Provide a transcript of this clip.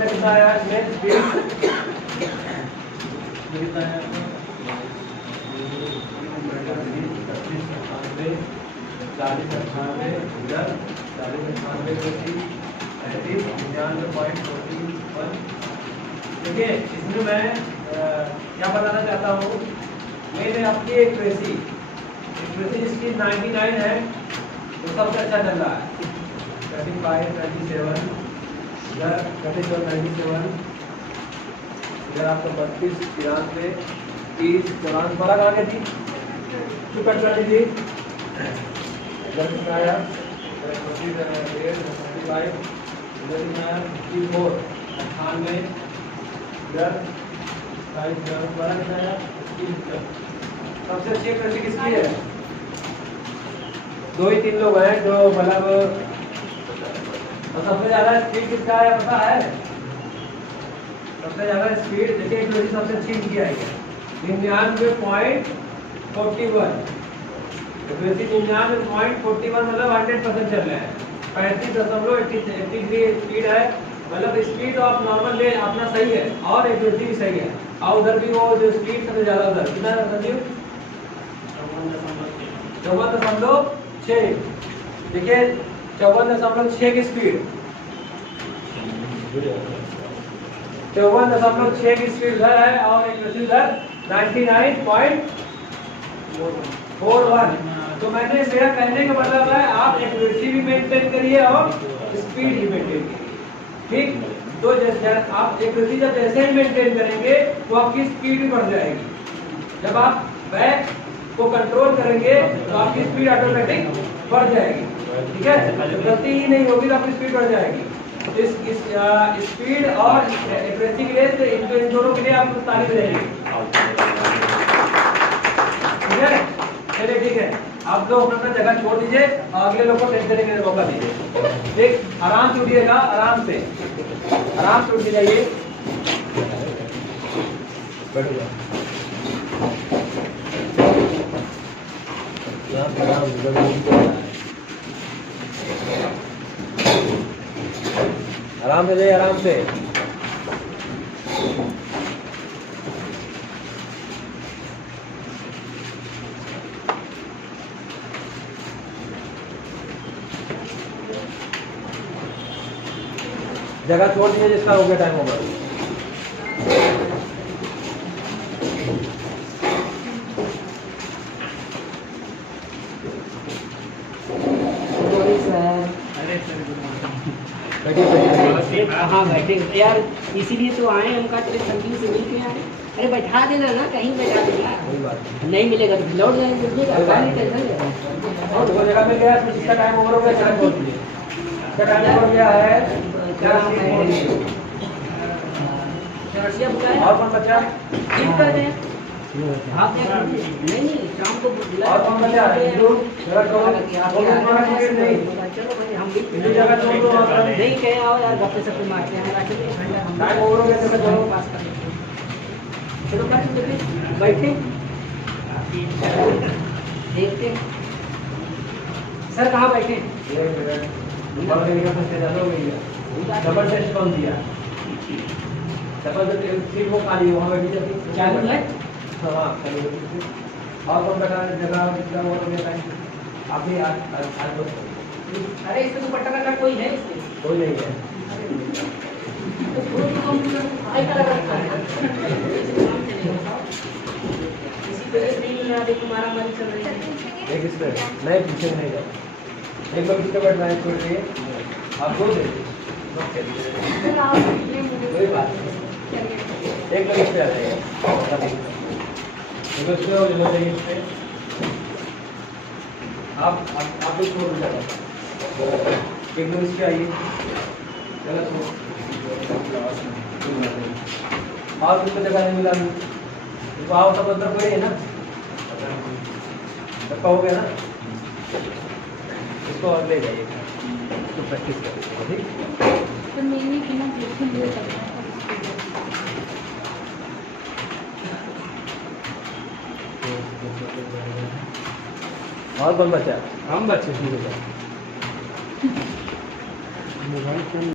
कितना आया इसमें स्पीड कितना है 40 98 इधर 40 98 99.41। देखिए इसमें मैं क्या बताना चाहता हूँ, मैंने अपनी एक ट्रेसी इसकी 99 है तो सबसे अच्छा चल रहा है। 35 37 इधर 37 97 इधर आपको 32 93 30 94 बड़ा कहाँ गई थी, चुप कट कर दीजिए। इधर कितना आया 35 इधर 98 इधर 28 बड़ा कितना आया। सबसे अच्छी ट्रेसी किसकी है? 2 ही 3 लोग हैं जो मतलब, और सबसे ज्यादा स्पीड किसका है पता है? सबसे ज्यादा स्पीड देखिए सबसे अच्छी इनकी आई है 99.41। 99.41 मतलब 100% चल रहे हैं। 35.83 स्पीड है, मतलब स्पीड तो आप नॉर्मल ले अपना सही है और एक्यूरेसी भी सही है। और उधर भी वो जो स्पीड सबसे ज्यादा उधर कितना संजीव 54.6। देखिए 54.6 की स्पीड 54.6 की स्पीड उधर है और एक्यूरेसी उधर 99.41। तो मैंने मेरा कहने का मतलब है आप एक्यूरेसी भी मेंटेन करिए और स्पीड भी मेंटेन करिए, ठीक। तो जैसे आप एक्यूरेसी जब जैसे ही मेंटेन करेंगे तो आपकी स्पीड भी बढ़ जाएगी। जब आप बैक को कंट्रोल करेंगे तो आपकी स्पीड ऑटोमेटिक बढ़ जाएगी, ठीक है। गलती ही नहीं होगी तो आपकी स्पीड बढ़ जाएगी। इस स्पीड और एक्यूरेसी के लिए इन दोनों के लिए आपको तारीफ रहेगी, ठीक है। चलिए ठीक है, आप लोग अपना जगह छोड़ दीजिए और अगले लोग को टेस्ट देने के लिए मौका दीजिए। देख आराम से उठिएगा, आराम से उठ जाइए। आराम से जाइए, आराम से। जगह छोड़ दीजिए जिसका हो गया टाइम होगा। हाँ बैठे यार, इसीलिए तो आए हम। का तेरे संजीव से मिल के आए। अरे बैठा देना ना, कहीं बैठा देना, नहीं मिलेगा तो लौट जाएंगे। और वो जगह पे गया जिसका टाइम ओवर हो गया चला छोड़ दीजिए। इसका टाइम ओवर हो गया है क्या और कौन बचा? ठीक कर दें आप। नहीं शाम को और कौन बचा? चलो भाई हम भी जगह छोड़ दो नहीं कहे आओ यार, गप्पे सप्पे मारते हैं। टाइम ओवर हो गया चलो पास कर चलो बैठे देखते सर कहाँ बैठे। डबल टेस्ट कौन दिया? डबल सीट वो खाली वहाँ बैठी जाती चालू है। हाँ खाली और कौन बैठा जगह जितना वो टाइम आप भी आज अरे इसमें दुपट्टा का कोई है? इसमें कोई नहीं है। तुम्हारा मन चल रही है एक इस पे नहीं पीछे नहीं जाए। एक बार किसका बैठना है छोड़ के आप दो दे कोई बात नहीं। एक बार इस पे आ जाइए, इस पे और इधर जाइए। इस पे आप भी छोड़ जाइए, एक बार इस पे आइए। चलो और किसको जगह नहीं मिला तो आओ सब अंदर कोई है ना, धक्का हो गया ना, इसको और ले जाइए, इसको प्रैक्टिस करिए ठीक। तो मैंने कितना बिल्कुल ले सकता है। और कौन बचा? हम बच्चे मोबाइल